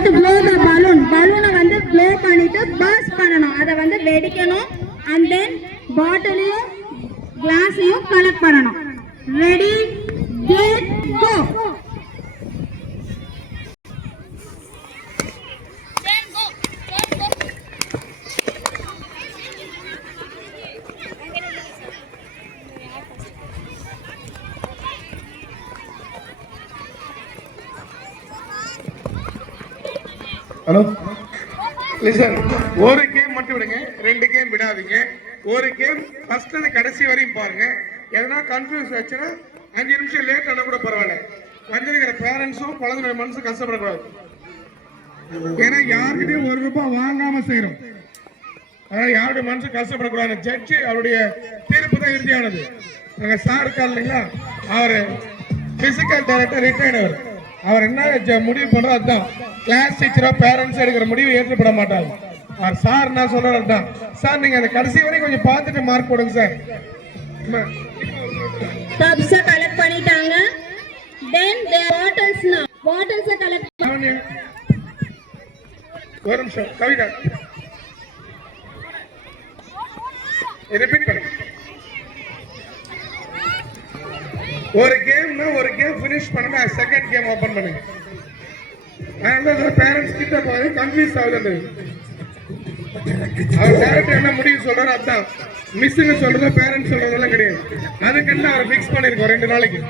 have to blow the balloon. Balloon வந்து blow பண்ணிட்டு burst பண்ணனும். அத வந்து வெடிக்கணும். And then bottle-ஐயும் glass-ஐயும் collect பண்ணனும். Ready, get, go. Hello listen, ஒரு கேம் மட்டும் விடுங்க, 2 கேம் விடாதீங்க. ஒரு கேம் ஃபர்ஸ்ட் இருந்து கடைசி வரையும் பாருங்க. எதனா கன்ஃபியூஸ் ஆச்சுன்னா 5 நிமிஷம் லேட் ஆனா கூட பரவாயில்ல. வந்திருக்கிற பேரண்ட்ஸும் குழந்தையோட மனசு கஷ்டப்படக்கூடாது. ஏன்னா யாருக்கிட்டையும் ₹1 வாங்காம செய்யறோம். அதாவது யாருடைய மனசு கஷ்டப்படக்கூடாது. ஜட்ஜி அவருடைய தீர்ப்பு தான் இறுதியானது. எங்க சார் இருக்கார் இல்லைங்களா, அவர் பிசிக்கல் டைரக்டர் ரிட்டையர்டு. அவர் என்ன முடிவு பண்றோம் அதுதான். கிளாஸ் டீச்சரா பேரண்ட்ஸ் எடுக்கிற முடிவு ஏற்றுப்பட மாட்டாங்க. சார் என்ன சொல்றாரு தான். சார் நீங்க அந்த கடைசி வரைக்கும் கொஞ்சம் பார்த்துட்டு மார்க் போடுங்க சார். கப்ஸ் கலெக்ட் பண்ணிட்டாங்க. then the bottles now bottles collect ஒரு நிமிஷம் கவிதா ரிப்பீட் பண்ணு. ஒரு கேம் ஃபினிஷ் பண்ணா செகண்ட் கேம் ஓபன் பண்ணுங்க. பேரண்ட்ஸ் கிட்ட போய் கன்ஃபியூஸ் ஆகுது. அவர் டேரக்டர் என்ன முடிவு சொல்றாரு அதான். மிஸ்ஸுங்க சொல்றதோ பேரண்ட்ஸ் சொல்றதெல்லாம் கிடையாது. அதுக்கெல்லாம் அவர் ஃபிக்ஸ் பண்ணிருக்கோம் 2 நாளைக்கு.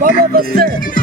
Baba Basta.